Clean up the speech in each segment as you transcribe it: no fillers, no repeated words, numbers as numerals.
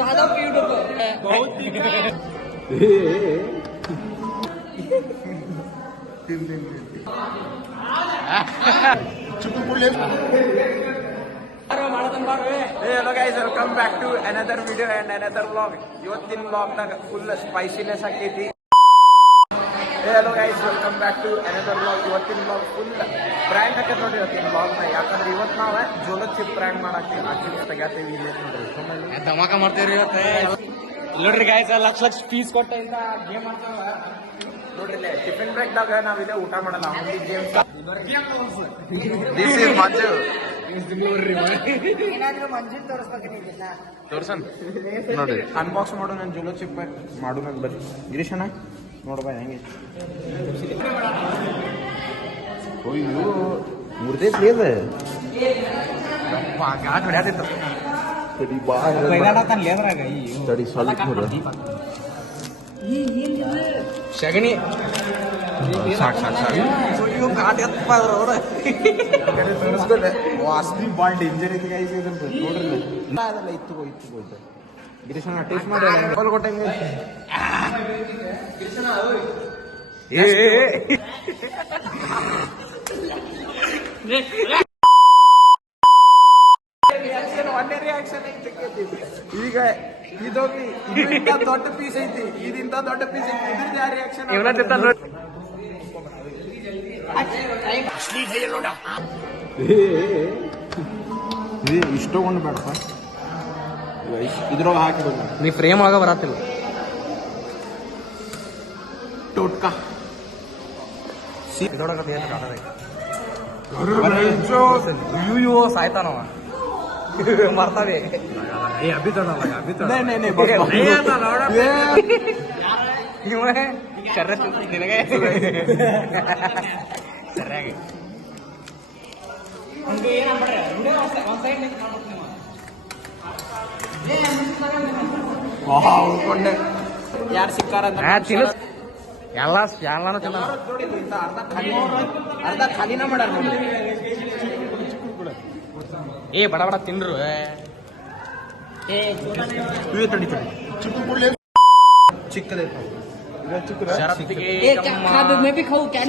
ज्यादा क्यूट हो बहुत Hello guys, welcome back to another video and another vlog. ಇವತ್ತಿನ vlog ನಾಗ full spiciness ಆಗೈತಿ. Hello guys, welcome back to another vlog. ಇವತ್ತಿನ vlog full prank ಆಗೈತಿ ನೋಡಿ ಇವತ್ತಿನ vlog ನ. ಯಾಕಂದ್ರೆ ಇವತ್ತು ನಾವು ಜೋಲೋ ಚಿಪ್ prank ಮಾಡಾಕ್ತೀವಿ. ಆಕ್ಚುಲಿ ತೆಗ್ಯಾತೀವಿ ಇಲ್ಲಿ ನೋಡ್ರಿ. ಧಮಾಕ ಮಾಡ್ತೀವಿ ಇವತ್ತು. ನೋಡ್ರಿ guys, ಲಕ್ಷ ಫೀಸ್ ಕೊಟ್ಟ ಇಂತ ಗೇಮ್ ಮಾಡ್ತಾವ. ನೋಡ್ರಿ ಟಿಫಿನ್ ಬ್ರೇಕ್ ದಾಗ ನಾವಿದೆ ಊಟ ಮಾಡಲ್ಲ. Only game. This is Manju. ಏನಾದ್ರೂ ಮಂಜುನ್ ತೋರಿಸ್ಬೇಕಿಲ್ಲ ತೋರ್ಸನ್ ನೋಡಿ ಅನ್ಬಾಕ್ಸ್ ಮಾಡು. ನಾನು ಜೋಲೋ ಚಿಪ್ ಮಾಡು ನನ್ ಬರ್ರಿ ಗಿರೀಶಣ್ಣ ನೋಡ್ಬಾ ಹೆಂಗೆ. ಅಯ್ಯೋ ಮುರ್ದೇ ಪ್ಲೇಸ್ ಗಾಟ್ ಹೊಡ್ಯಾತಿತ್ತು. ತಡಿ ಬಾ ತಡಿ ಸ್ವಲ್ಪ ಶಗಣಿ ಸಾಕು ಸಾಕು ಸಾಕು. ಅಯ್ಯೋ ಗಾಟ್ ಎತ್ತಪ್ಪ ಅವ್ರ ವಾಸನಿ ಭಾಳ ಡೇಂಜರ್ ಐತಿ ಗೈಸ್. ನೋಡ್ರಿ ಅದೆಲ್ಲ ಇತ್ತು ಹೋಯ್ತು ಗಿರೀಶಣ್ಣ ಟೇಸ್ಟ್ ಮಾಡಿ ಫಲ್ ಕೊಟ್ಟ ಒಳ್ಳೆ ರಿಯಾಕ್ಷನ್ ಐತಿ. ಈಗ ಇದೋಗಿ ಇಂತ ದೊಡ್ಡ ಪೀಸ್ ಐತಿ, ಇದಿಂತ ದೊಡ್ಡ ಪೀಸ್ ಐತಿ. ಇದ್ರದ್ದು ಯಾವ ರಿಯಾಕ್ಷನ್ ಇಷ್ಟೊಂದು ಬೇಡಪ್ಪ. ಇದ್ರೊಳಗೆ ಹಾಕಿಬಿಡ ನೀ ಫ್ರೇಮ್ ಆಗ ಬರತ್ತಿಲ್ಲ. ಟೋಟ್ಕ ಇದ್ರೊಳಗೆ ಅಯ್ಯೋ ಸಾಯ್ತಾನವ ಮರ್ತಾವೆ. ನಿನಗೆ ಸರಿಯಾಗಿ ಯಾರು ಸಿಕ್ಕಾರ ಎಲ್ಲಾನು ಚಂದ. ಅರ್ಧ ಖಾಲಿನ ಮಾಡ ಏ ಬಡ ಬಡ ತಿನ್ರು. ಚಿಕ್ಕದ मैं भी खाऊं क्या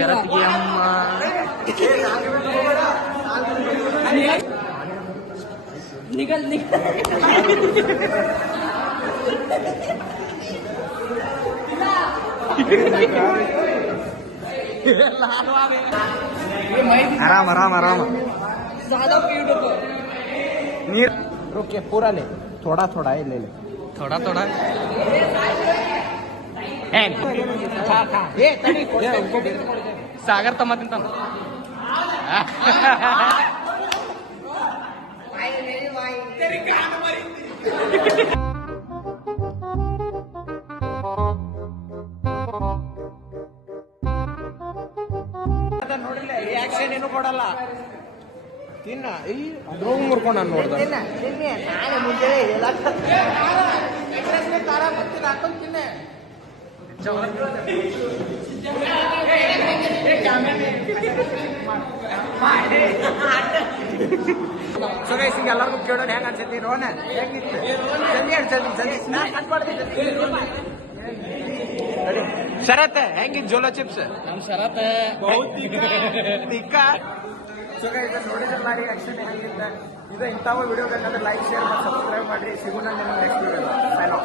निकल आराम आराम आराम. ज्यादा क्यूट हो नीर रुके पूरा ले. थोड़ा थोड़ा ले ले थोड़ा थोड़ा. ಸಾಗರ್ ತಮ್ಮ ತಿಂತಾನ. ನೋಡಿಲ್ಲ ರಿಯಾಕ್ಷನ್ ಏನು ಕೊಡಲ್ಲ. ತಿನ್ನ ಇಲ್ಲಿ ಅದ್ರೋಗ ಮುರ್ಕೊಂಡು ನಾನು ನೋಡ್ದ. ನಾನು ಮುಂಜಾನೆ ಖಾರ ಬರ್ತೀನಿ ಹಾಕೊಂಡು ತಿನ್ನೆ. ಸೊ ಗೈಸ್ ಈಗ ಎಲ್ಲರಿಗೂ ಕೇಳೋಣ ಹೆಂಗ ಅನ್ಸೈತಿ. ರೋಹನ್ ಹೆಂಗಿತ್ತು? ಶರತ್ ಹೆಂಗಿತ್ತು ಜೋಲೋ ಚಿಪ್ಸ್? ಶರತ್ ತಿಕ್ಕ. ಸೊ ಗೈಸ್ ನೋಡಿದ್ರಲ್ಲ ರಿಯಾಕ್ಷನ್ ಹೆಂಗಿತ್ತ. ಇದು ಇಂಥವು ವಿಡಿಯೋ ಬೇಕಾದ್ರೆ ಲೈಕ್ ಶೇರ್ ಮತ್ತು ಸಬ್ಸ್ಕ್ರೈಬ್ ಮಾಡ್ರಿ. ಸಿಗೋಣ ನೆಕ್ಸ್ಟ್ ವಿಡಿಯೋ.